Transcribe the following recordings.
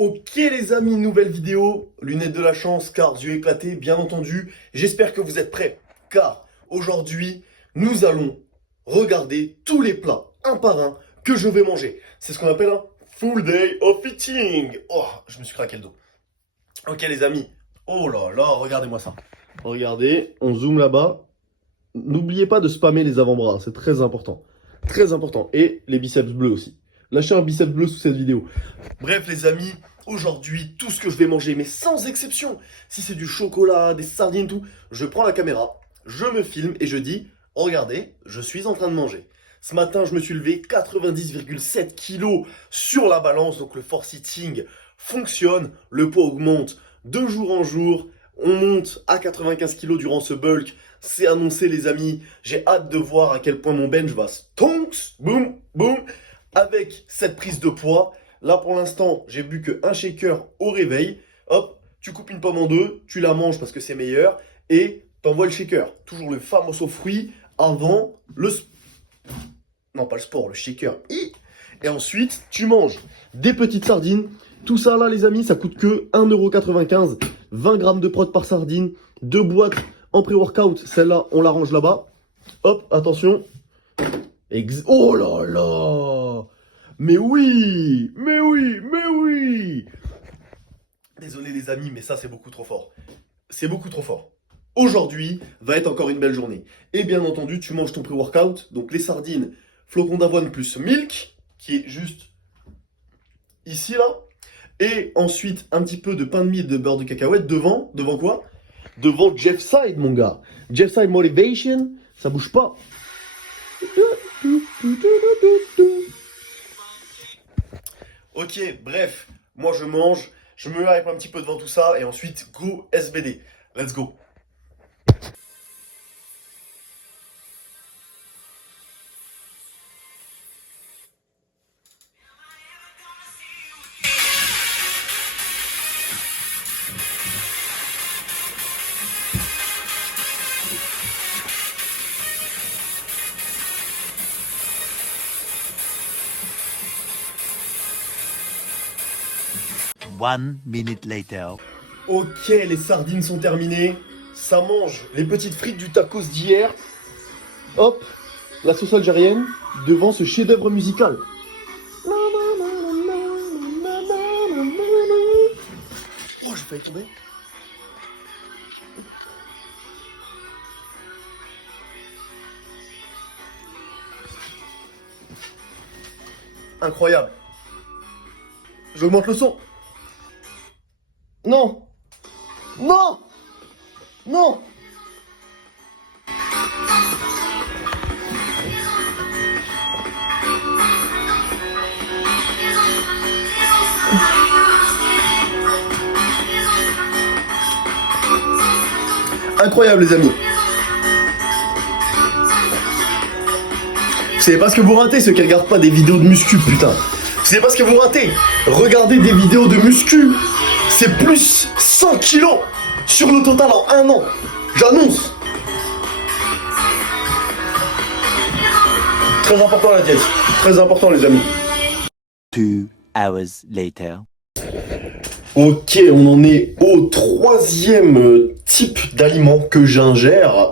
Ok les amis, nouvelle vidéo, lunettes de la chance car yeux éclatés, bien entendu. J'espère que vous êtes prêts car aujourd'hui, nous allons regarder tous les plats, un par un, que je vais manger. C'est ce qu'on appelle un full day of eating. Oh, je me suis craqué le dos. Ok les amis, oh là là, regardez-moi ça. Regardez, on zoome là-bas. N'oubliez pas de spammer les avant-bras, c'est très important. Très important. Et les biceps bleus aussi. Lâchez un biceps bleu sous cette vidéo. Bref les amis, aujourd'hui tout ce que je vais manger, mais sans exception, si c'est du chocolat, des sardines, tout, je prends la caméra, je me filme et je dis, regardez, je suis en train de manger. Ce matin je me suis levé 90,7 kg sur la balance, donc le force eating fonctionne, le poids augmente de jour en jour, on monte à 95 kg durant ce bulk, c'est annoncé les amis, j'ai hâte de voir à quel point mon bench va stonks, boum, boum, avec cette prise de poids. Là pour l'instant, j'ai bu qu'un shaker au réveil. Hop, tu coupes une pomme en deux, tu la manges parce que c'est meilleur et t'envoies le shaker. Toujours le fameux fruit avant le... Non, pas le sport, le shaker. Et ensuite, tu manges des petites sardines. Tout ça là les amis, ça coûte que 1,95 €. 20 grammes de prot par sardine, 2 boîtes en pré-workout. Celle-là, on la range là-bas. Hop, attention. Oh là là! Mais oui! Mais oui! Mais oui! Désolé les amis, mais ça c'est beaucoup trop fort. C'est beaucoup trop fort. Aujourd'hui va être encore une belle journée. Et bien entendu, tu manges ton pré-workout, donc les sardines, flocons d'avoine plus milk, qui est juste ici là. Et ensuite, un petit peu de pain de mie et de beurre de cacahuète devant quoi? Devant Jeff Side, mon gars. Jeff Side Motivation, ça bouge pas. Ok, bref, moi je mange, je me hype un petit peu devant tout ça et ensuite go SBD. Let's go. One minute later. Ok, les sardines sont terminées. Ça mange les petites frites du tacos d'hier. Hop, la sauce algérienne devant ce chef-d'œuvre musical. Oh, j'ai failli tomber. Incroyable. J'augmente le son. Non. Non. Non. Incroyable les amis. Vous savez pas ce que vous ratez ceux qui regardent pas des vidéos de muscu, putain. Vous savez pas ce que vous ratez. Regardez des vidéos de muscu. C'est plus 100 kilos sur le total en un an. J'annonce. Très important la diète. Très important les amis. 2 hours later. Ok, on en est au troisième type d'aliment que j'ingère.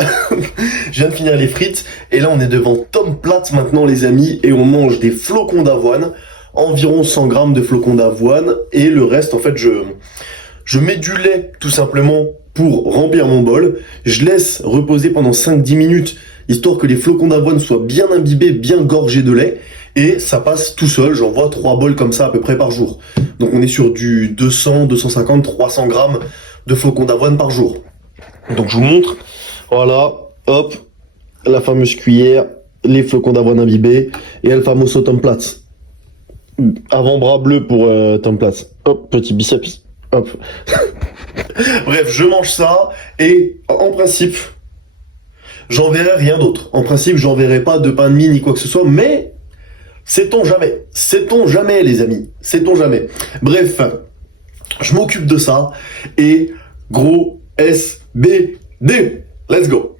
Je viens de finir les frites et là on est devant Tom Platz maintenant les amis et on mange des flocons d'avoine, environ 100 grammes de flocons d'avoine et le reste en fait je mets du lait tout simplement pour remplir mon bol. Je laisse reposer pendant 5-10 minutes histoire que les flocons d'avoine soient bien imbibés, bien gorgés de lait. Et ça passe tout seul, j'envoie 3 bols comme ça à peu près par jour. Donc on est sur du 200, 250, 300 grammes de flocons d'avoine par jour. Donc je vous montre, voilà, hop, la fameuse cuillère, les flocons d'avoine imbibés et el famoso Tom Platz. Avant-bras bleu pour Tom Platz. Hop, petit biceps, hop. Bref, je mange ça et en principe, j'enverrai rien d'autre. En principe, j'enverrai pas de pain de mie ni quoi que ce soit, mais... Sait-on jamais les amis, sait-on jamais. Bref, je m'occupe de ça et gros SBD, let's go.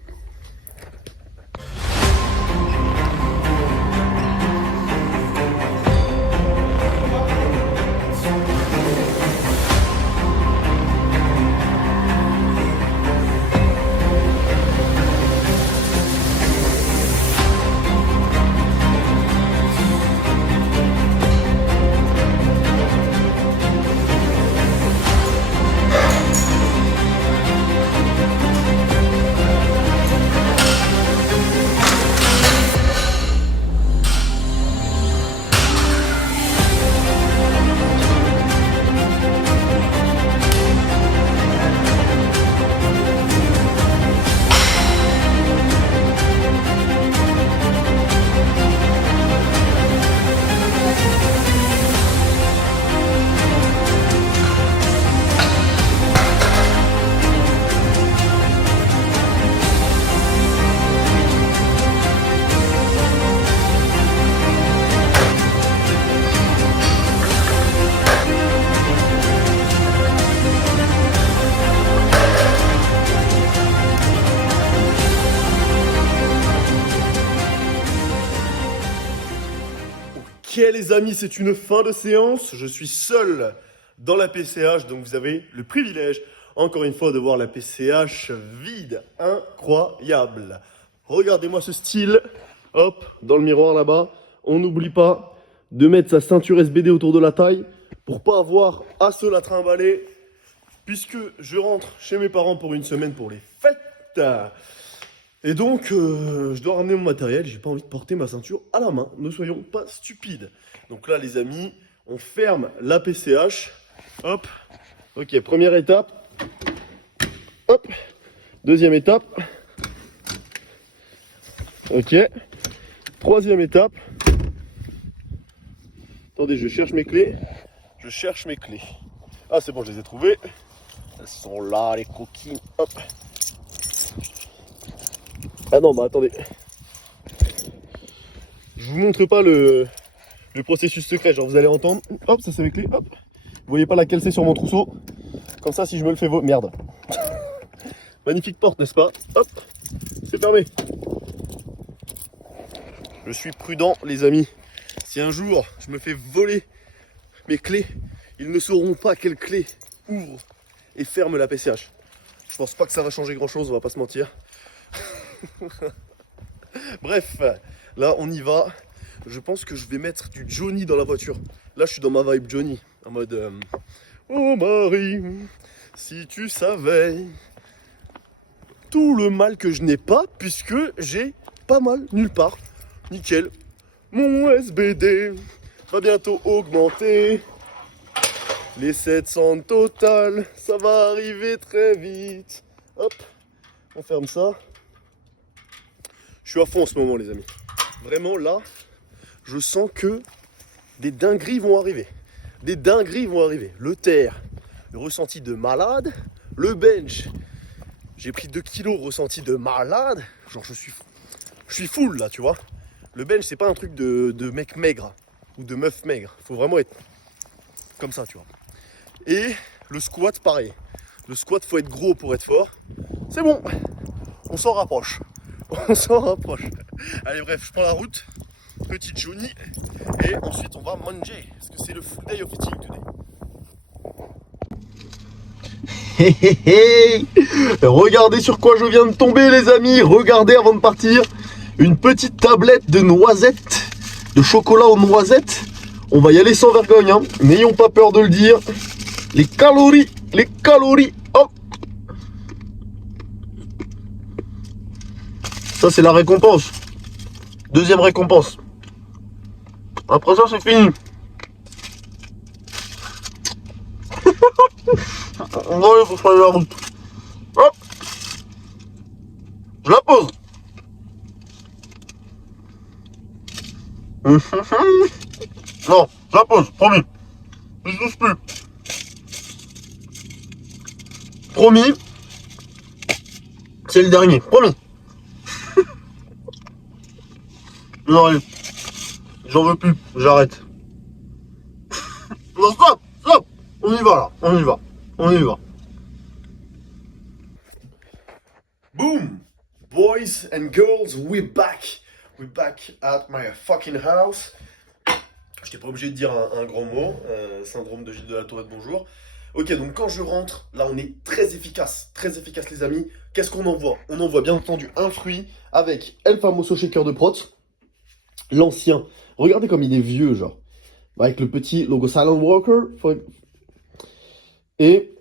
les amis, c'est une fin de séance. Je suis seul dans la PCH, donc vous avez le privilège, encore une fois, de voir la PCH vide. Incroyable. Regardez-moi ce style. Hop, dans le miroir là-bas. On n'oublie pas de mettre sa ceinture SBD autour de la taille pour pas avoir à se la trimballer, puisque je rentre chez mes parents pour une semaine pour les fêtes. Et donc, je dois ramener mon matériel. J'ai pas envie de porter ma ceinture à la main. Ne soyons pas stupides. Donc là, les amis, on ferme la PCH. Hop. Ok, première étape. Hop. Deuxième étape. Ok. Troisième étape. Attendez, je cherche mes clés. Je cherche mes clés. Ah, c'est bon, je les ai trouvées. Elles sont là, les coquines. Hop. Ah non, bah attendez. Je vous montre pas le processus secret. Genre, vous allez entendre. Hop, ça c'est mes clés. Hop. Vous voyez pas laquelle c'est sur mon trousseau. Comme ça, si je me le fais merde. Magnifique porte, n'est-ce pas? Hop. C'est fermé. Je suis prudent, les amis. Si un jour je me fais voler mes clés, ils ne sauront pas quelle clé ouvre et ferme la PCH. Je pense pas que ça va changer grand chose, on va pas se mentir. Bref, là on y va. Je pense que je vais mettre du Johnny dans la voiture. Là je suis dans ma vibe Johnny. En mode oh Marie, si tu savais tout le mal que je n'ai pas, puisque j'ai pas mal nulle part. Nickel. Mon SBD va bientôt augmenter. Les 700 total, ça va arriver très vite. Hop, on ferme ça. Je suis à fond en ce moment, les amis. Vraiment, là, je sens que des dingueries vont arriver. Des dingueries vont arriver. Le terre, le ressenti de malade. Le bench, j'ai pris 2 kilos, ressenti de malade. Genre, je suis full, là, tu vois. Le bench, c'est pas un truc de mec maigre ou de meuf maigre. Faut vraiment être comme ça, tu vois. Et le squat, pareil. Le squat, faut être gros pour être fort. C'est bon, on s'en rapproche. On s'en rapproche. Allez, bref, je prends la route. Petite Johnny. Et ensuite, on va manger. Parce que c'est le full day of eating today. Hey, hey, hey. Regardez sur quoi je viens de tomber, les amis. Regardez avant de partir. Une petite tablette de noisettes, de chocolat aux noisettes. On va y aller sans vergogne, hein. N'ayons pas peur de le dire. Les calories, hop. Ça c'est la récompense. Deuxième récompense. Après ça c'est fini. On va aller pour faire la route. Hop. Je la pose. Non, je la pose, promis. Je ne touche plus. Promis. C'est le dernier, promis. Non, allez. J'en veux plus, j'arrête. Non, stop, stop. On y va là, on y va. Boom! Boys and girls, we're back. We're back at my fucking house. Je n'étais pas obligé de dire un grand mot. Syndrome de Gilles de la Tourette, bonjour. Ok, donc quand je rentre, là on est très efficace les amis. Qu'est-ce qu'on envoie? On envoie bien entendu un fruit avec El Famoso Shaker de Prot. L'ancien. Regardez comme il est vieux, genre. Avec le petit logo Silent Walker. Et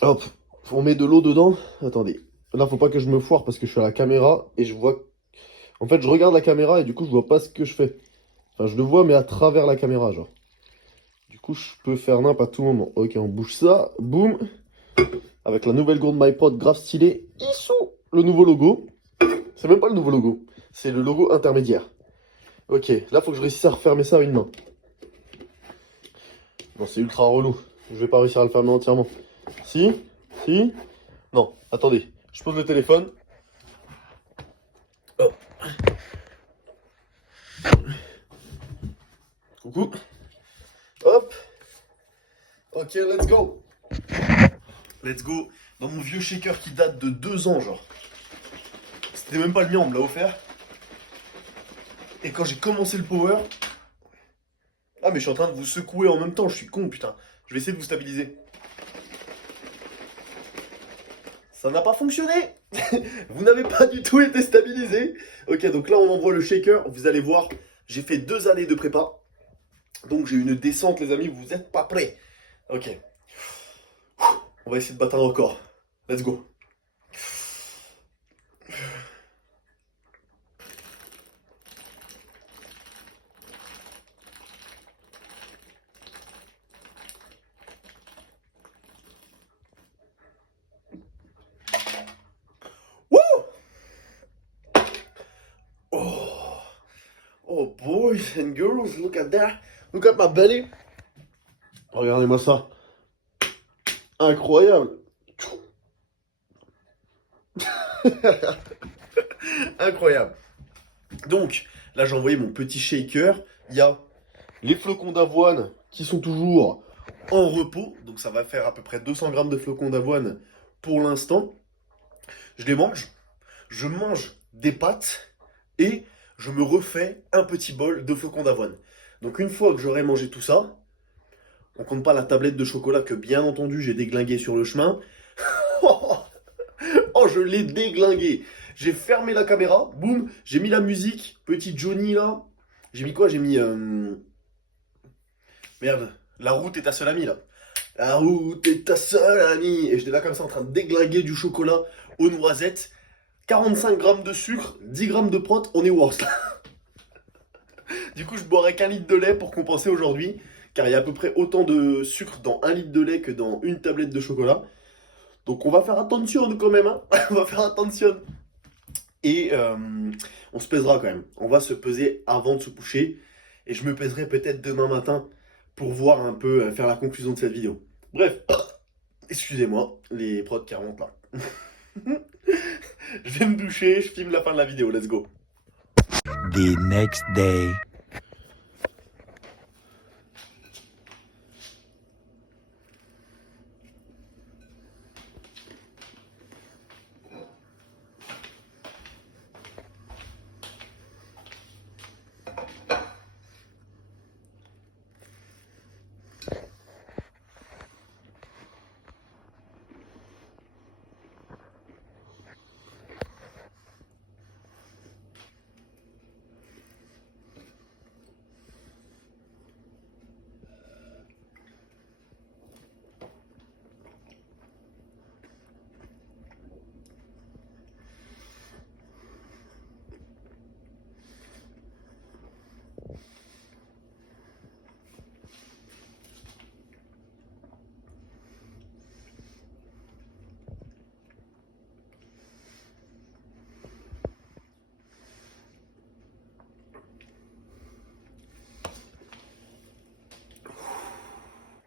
hop, on met de l'eau dedans. Attendez. Là, faut pas que je me foire parce que je suis à la caméra et je vois. En fait, je regarde la caméra et du coup, je vois pas ce que je fais. Enfin, je le vois, mais à travers la caméra, genre. Du coup, je peux faire n'importe à tout moment. Ok, on bouge ça. Boum. Avec la nouvelle gourde MyPod grave stylée. Issou. Le nouveau logo. C'est même pas le nouveau logo. C'est le logo intermédiaire. Ok, là, faut que je réussisse à refermer ça à une main. Non, c'est ultra relou. Je vais pas réussir à le fermer entièrement. Si. Non, attendez. Je pose le téléphone. Oh. Coucou. Hop. Ok, let's go. Let's go. Dans mon vieux shaker qui date de 2 ans, genre. C'était même pas le mien, on me l'a offert. Et quand j'ai commencé le power, Ah, mais je suis en train de vous secouer en même temps, je suis con, putain. Je vais essayer de vous stabiliser. Ça n'a pas fonctionné. Vous n'avez pas du tout été stabilisé. Ok, donc là, on envoie le shaker. Vous allez voir, j'ai fait 2 années de prépa. Donc j'ai une descente, les amis, vous êtes pas prêts. Ok. On va essayer de battre un record. Let's go. Woo! Oh. Oh, boys and girls, look at that. Look at my belly. Regardez-moi ça. Incroyable. Incroyable. Donc, là, j'ai envoyé mon petit shaker. Il y a les flocons d'avoine qui sont toujours en repos. Donc, ça va faire à peu près 200 grammes de flocons d'avoine pour l'instant. Je les mange. Je mange des pâtes et je me refais un petit bol de flocons d'avoine. Donc, une fois que j'aurai mangé tout ça, on compte pas la tablette de chocolat que, bien entendu, j'ai déglingué sur le chemin. Oh, je l'ai déglingué. J'ai fermé la caméra, boum, j'ai mis la musique, petit Johnny là. J'ai mis quoi? J'ai mis... Merde, la route est ta seule amie là. La route est ta seule amie. Et j'étais là comme ça en train de déglinguer du chocolat aux noisettes. 45 grammes de sucre, 10 grammes de prot, on est worst. Du coup, je boirai qu'un litre de lait pour compenser aujourd'hui. Car il y a à peu près autant de sucre dans un litre de lait que dans une tablette de chocolat. Donc on va faire attention quand même, hein. On va faire attention. Et on se pèsera quand même. On va se peser avant de se coucher. Et je me pèserai peut-être demain matin pour voir un peu, faire la conclusion de cette vidéo. Bref, excusez-moi, les prods qui remontent là. Je vais me doucher, je filme la fin de la vidéo, let's go. The next day.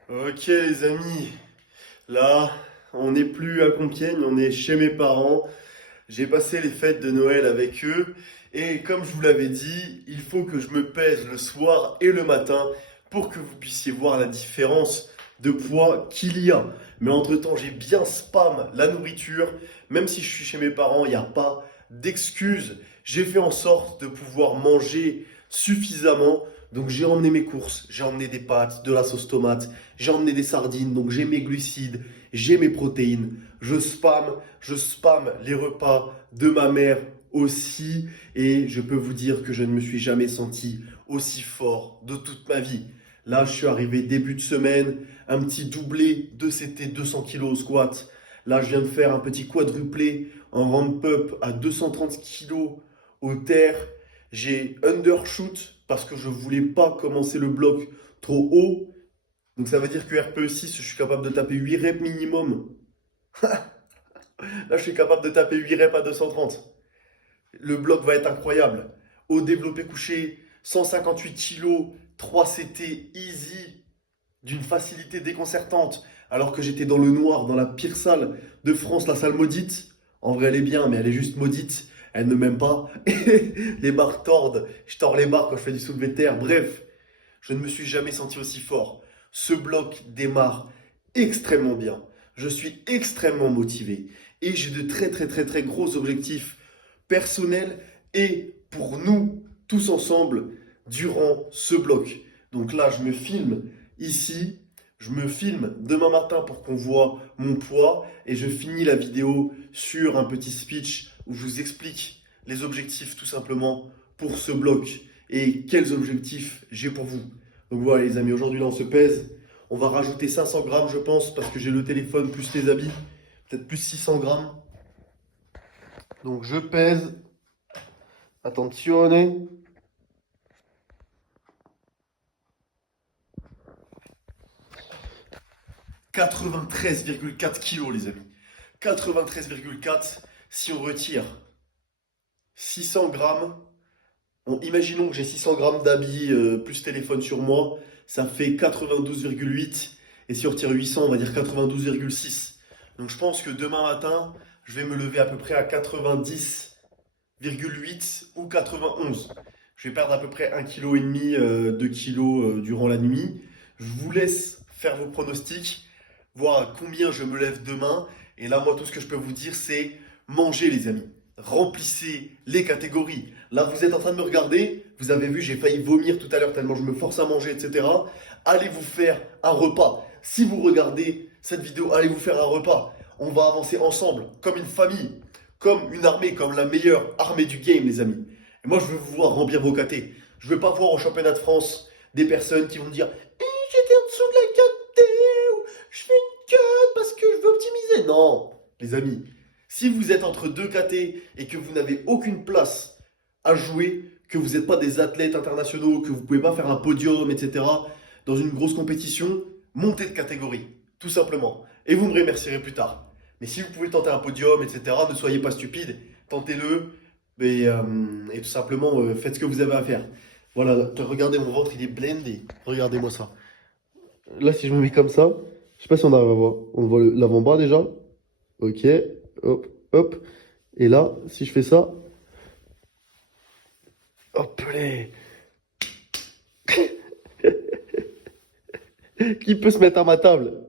Ok les amis, là on n'est plus à Compiègne, on est chez mes parents. J'ai passé les fêtes de Noël avec eux et comme je vous l'avais dit, il faut que je me pèse le soir et le matin pour que vous puissiez voir la différence de poids qu'il y a. Mais entre-temps, j'ai bien spam la nourriture, même si je suis chez mes parents, il n'y a pas d'excuses. J'ai fait en sorte de pouvoir manger suffisamment. Donc j'ai emmené mes courses, j'ai emmené des pâtes, de la sauce tomate, j'ai emmené des sardines, donc j'ai mes glucides, j'ai mes protéines. Je spam les repas de ma mère aussi. Et je peux vous dire que je ne me suis jamais senti aussi fort de toute ma vie. Là, je suis arrivé début de semaine, un petit doublé de CT 200 kg au squat. Là, je viens de faire un petit quadruplé en ramp-up à 230 kg au terre. J'ai undershoot parce que je voulais pas commencer le bloc trop haut. Donc ça veut dire que RPE6, je suis capable de taper 8 reps minimum. Là, je suis capable de taper 8 reps à 230. Le bloc va être incroyable. Au développé couché, 158 kg, 3 CT easy, d'une facilité déconcertante. Alors que j'étais dans le noir, dans la pire salle de France, la salle maudite. En vrai, elle est bien, mais elle est juste maudite. Elle ne m'aime pas. Les barres tordent. Je tords les barres quand je fais du soulevé de terre. Bref, je ne me suis jamais senti aussi fort. Ce bloc démarre extrêmement bien. Je suis extrêmement motivé. Et j'ai de très très très très gros objectifs personnels et pour nous tous ensemble durant ce bloc. Donc là, je me filme ici, je me filme demain matin pour qu'on voit mon poids et je finis la vidéo sur un petit speech où je vous explique les objectifs tout simplement pour ce bloc et quels objectifs j'ai pour vous. Donc voilà les amis, aujourd'hui là on se pèse. On va rajouter 500 grammes je pense parce que j'ai le téléphone plus les habits. Peut-être plus 600 grammes. Donc je pèse. Attention. 93,4 kilos les amis. 93,4 si on retire 600 grammes. Bon, imaginons que j'ai 600 grammes d'habits plus téléphone sur moi. Ça fait 92,8. Et si on retire 800, on va dire 92,6. Donc je pense que demain matin, je vais me lever à peu près à 90,8 ou 91. Je vais perdre à peu près 1,5 kg, 2 kg durant la nuit. Je vous laisse faire vos pronostics, voir à combien je me lève demain. Et là, moi, tout ce que je peux vous dire, c'est manger, les amis. Remplissez les catégories. Là, vous êtes en train de me regarder. Vous avez vu, j'ai failli vomir tout à l'heure tellement je me force à manger, etc. Allez vous faire un repas. Si vous regardez cette vidéo, allez vous faire un repas. On va avancer ensemble, comme une famille, comme une armée, comme la meilleure armée du game, les amis. Et moi, je veux vous voir remplir vos catés. Je ne veux pas voir au championnat de France des personnes qui vont me dire j'étais en dessous de la caté ou je fais une cut parce que je veux optimiser. Non, les amis, si vous êtes entre deux catés et que vous n'avez aucune place à jouer, que vous n'êtes pas des athlètes internationaux, que vous ne pouvez pas faire un podium, etc., dans une grosse compétition, montez de catégorie, tout simplement. Et vous me remercierez plus tard. Mais si vous pouvez tenter un podium, etc., ne soyez pas stupide, tentez-le et tout simplement faites ce que vous avez à faire. Voilà, regardez mon ventre, il est blindé. Regardez-moi ça. Là, si je me mets comme ça, je sais pas si on arrive à voir. On voit l'avant-bras déjà. Ok, hop, hop. Et là, si je fais ça, hop là. Qui peut se mettre à ma table?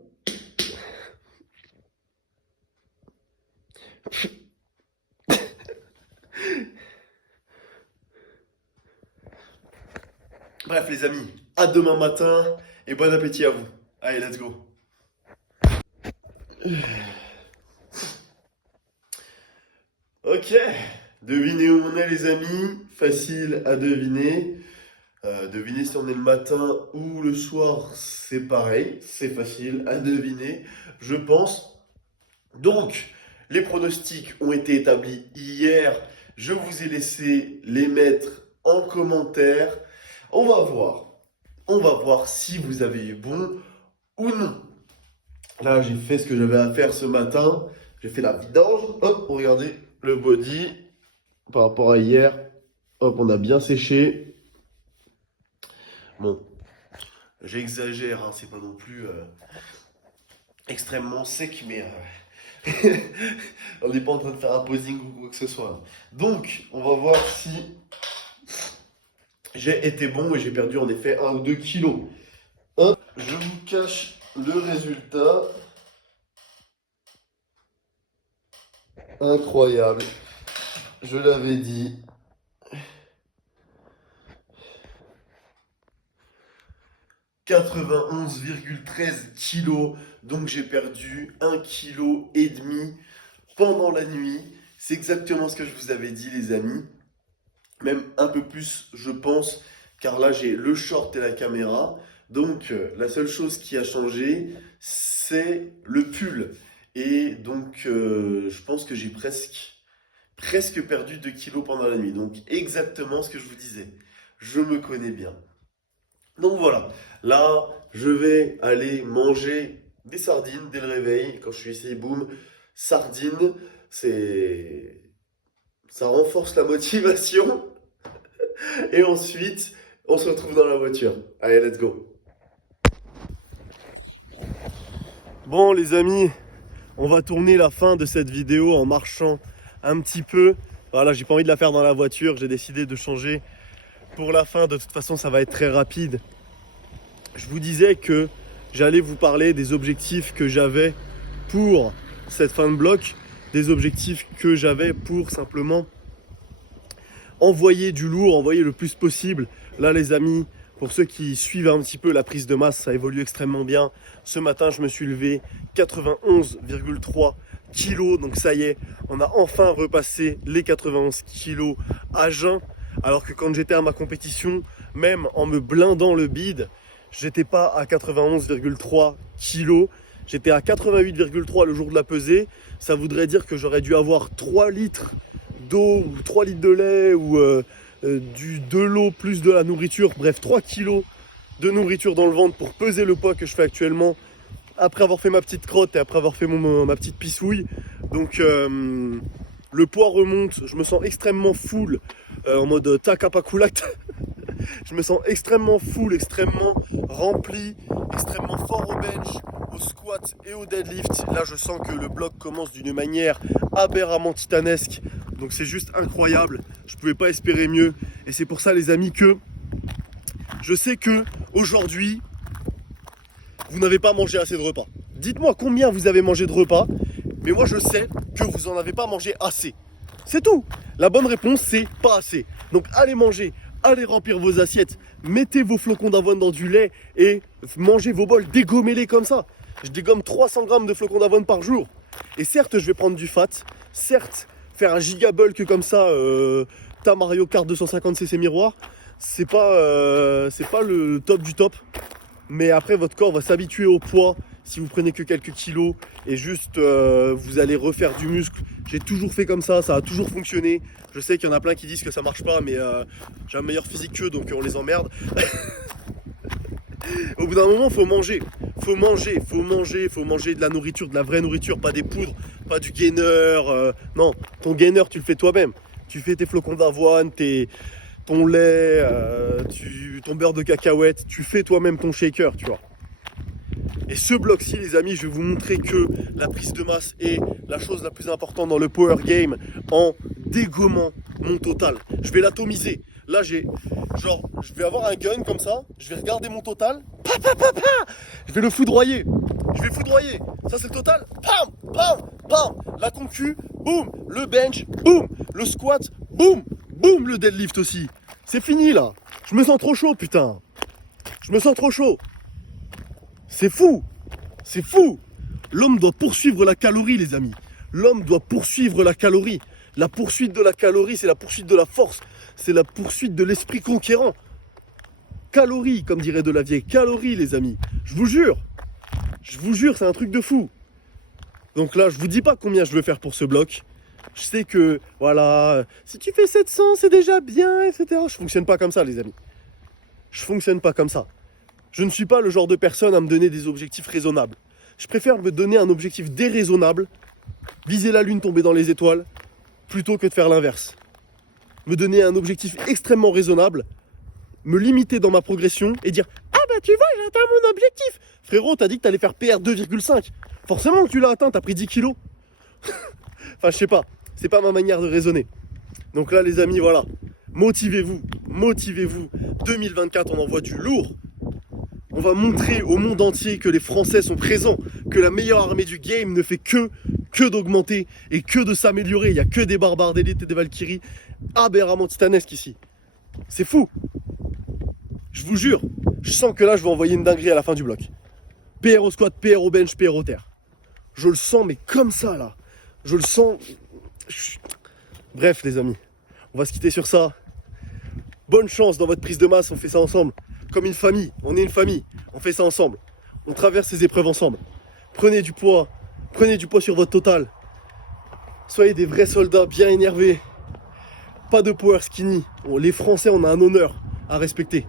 Bref les amis, à demain matin et bon appétit à vous. Allez, let's go. Ok, devinez où on est les amis, facile à deviner. Deviner si on est le matin ou le soir, c'est pareil, c'est facile à deviner, je pense. Donc, les pronostics ont été établis hier, je vous ai laissé les mettre en commentaire. On va voir si vous avez eu bon ou non. Là, j'ai fait ce que j'avais à faire ce matin, j'ai fait la vidange, hop, regardez le body par rapport à hier, hop, on a bien séché. Bon, j'exagère, hein, c'est pas non plus extrêmement sec, mais on n'est pas en train de faire un posing ou quoi que ce soit. Donc, on va voir si j'ai été bon et j'ai perdu en effet 1 ou 2 kilos. Hop, je vous cache le résultat. Incroyable. Je l'avais dit. 91,13 kilos, donc j'ai perdu 1,5 kg pendant la nuit. C'est exactement ce que je vous avais dit les amis, même un peu plus je pense, car là j'ai le short et la caméra. Donc la seule chose qui a changé, c'est le pull. Et donc je pense que j'ai presque perdu 2 kilos pendant la nuit. Donc exactement ce que je vous disais, je me connais bien. Donc voilà, là, je vais aller manger des sardines dès le réveil. Quand je suis ici, boum, sardines, ça renforce la motivation. Et ensuite, on se retrouve dans la voiture. Allez, let's go. Bon, les amis, on va tourner la fin de cette vidéo en marchant un petit peu. Voilà, j'ai pas envie de la faire dans la voiture, j'ai décidé de changer. Pour la fin, de toute façon, ça va être très rapide. Je vous disais que j'allais vous parler des objectifs que j'avais pour cette fin de bloc, des objectifs que j'avais pour simplement envoyer du lourd, envoyer le plus possible. Là, les amis, Pour ceux qui suivent un petit peu la prise de masse, ça évolue extrêmement bien. Ce matin, je me suis levé 91,3 kilos. Donc ça y est, on a enfin repassé les 91 kilos à jeun. Alors que quand j'étais à ma compétition, même en me blindant le bide, j'étais pas à 91,3 kilos. J'étais à 88,3 le jour de la pesée. Ça voudrait dire que j'aurais dû avoir 3 litres d'eau ou 3 litres de lait ou de l'eau plus de la nourriture. Bref, 3 kilos de nourriture dans le ventre pour peser le poids que je fais actuellement après avoir fait ma petite crotte et après avoir fait ma petite pissouille. Donc le poids remonte. Je me sens extrêmement full en mode takapakulat. Je me sens extrêmement full, extrêmement rempli, extrêmement fort au bench, au squat et au deadlift. Là, je sens que le bloc commence d'une manière aberramment titanesque. Donc c'est juste incroyable. Je ne pouvais pas espérer mieux. Et c'est pour ça, les amis, que je sais que aujourd'hui, vous n'avez pas mangé assez de repas. Dites-moi combien vous avez mangé de repas. Mais moi, je sais que vous n'en avez pas mangé assez. C'est tout. La bonne réponse, c'est pas assez. Donc allez manger. Allez remplir vos assiettes, mettez vos flocons d'avoine dans du lait et mangez vos bols, dégommez-les comme ça. Je dégomme 300 grammes de flocons d'avoine par jour. Et certes, je vais prendre du fat, certes, faire un giga bulk comme ça, ta Mario Kart 250cc miroir, c'est pas le top du top. Mais après, votre corps va s'habituer au poids si vous prenez que quelques kilos et juste vous allez refaire du muscle. J'ai toujours fait comme ça a toujours fonctionné. Je sais qu'il y en a plein qui disent que ça marche pas, mais j'ai un meilleur physique qu'eux, donc on les emmerde. Au bout d'un moment, faut manger de la nourriture, de la vraie nourriture, pas des poudres, pas du gainer. Non, ton gainer, tu le fais toi-même. Tu fais tes flocons d'avoine, ton lait, ton beurre de cacahuète, tu fais toi-même ton shaker, tu vois. Et ce bloc-ci, les amis, je vais vous montrer que la prise de masse est la chose la plus importante dans le power game en dégommant mon total. Je vais l'atomiser. Là, je vais avoir un gun comme ça, je vais regarder mon total, je vais le foudroyer. Je vais foudroyer. Ça, c'est le total. Pam, pam, pam. La concu, boum. Le bench, boum. Le squat, boum. Boum, le deadlift aussi. C'est fini, là. Je me sens trop chaud, putain. Je me sens trop chaud. C'est fou. C'est fou. L'homme doit poursuivre la calorie, les amis. L'homme doit poursuivre la calorie. La poursuite de la calorie, c'est la poursuite de la force. C'est la poursuite de l'esprit conquérant. Calories, comme dirait Delavier. Calories, les amis. Je vous jure, c'est un truc de fou. Donc là, je vous dis pas combien je veux faire pour ce bloc. Je sais que, voilà, si tu fais 700, c'est déjà bien, etc. Je fonctionne pas comme ça, les amis. Je fonctionne pas comme ça. Je ne suis pas le genre de personne à me donner des objectifs raisonnables. Je préfère me donner un objectif déraisonnable, viser la lune, tomber dans les étoiles, plutôt que de faire l'inverse. Me donner un objectif extrêmement raisonnable, me limiter dans ma progression et dire « Ah bah tu vois, j'ai atteint mon objectif !» Frérot, t'as dit que t'allais faire PR 2,5. Forcément que tu l'as atteint, t'as pris 10 kilos. Enfin, je sais pas, c'est pas ma manière de raisonner. Donc là, les amis, voilà, motivez-vous, motivez-vous. 2024, on envoie du lourd. On va montrer au monde entier que les Français sont présents, que la meilleure armée du game ne fait que d'augmenter et que de s'améliorer. Il n'y a que des barbares d'élite et des Valkyries aberramment titanesques ici. C'est fou. Je vous jure, je sens que là, je vais envoyer une dinguerie à la fin du bloc. PR au squat, PR au bench, PR au terre. Je le sens, mais comme ça, là. Je le sens. Bref, les amis, on va se quitter sur ça. Bonne chance dans votre prise de masse, on fait ça ensemble. Comme une famille, on est une famille, on fait ça ensemble. On traverse ces épreuves ensemble. Prenez du poids sur votre total. Soyez des vrais soldats bien énervés. Pas de power skinny. Les Français, on a un honneur à respecter.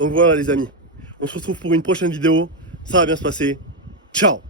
Donc voilà les amis, on se retrouve pour une prochaine vidéo. Ça va bien se passer. Ciao.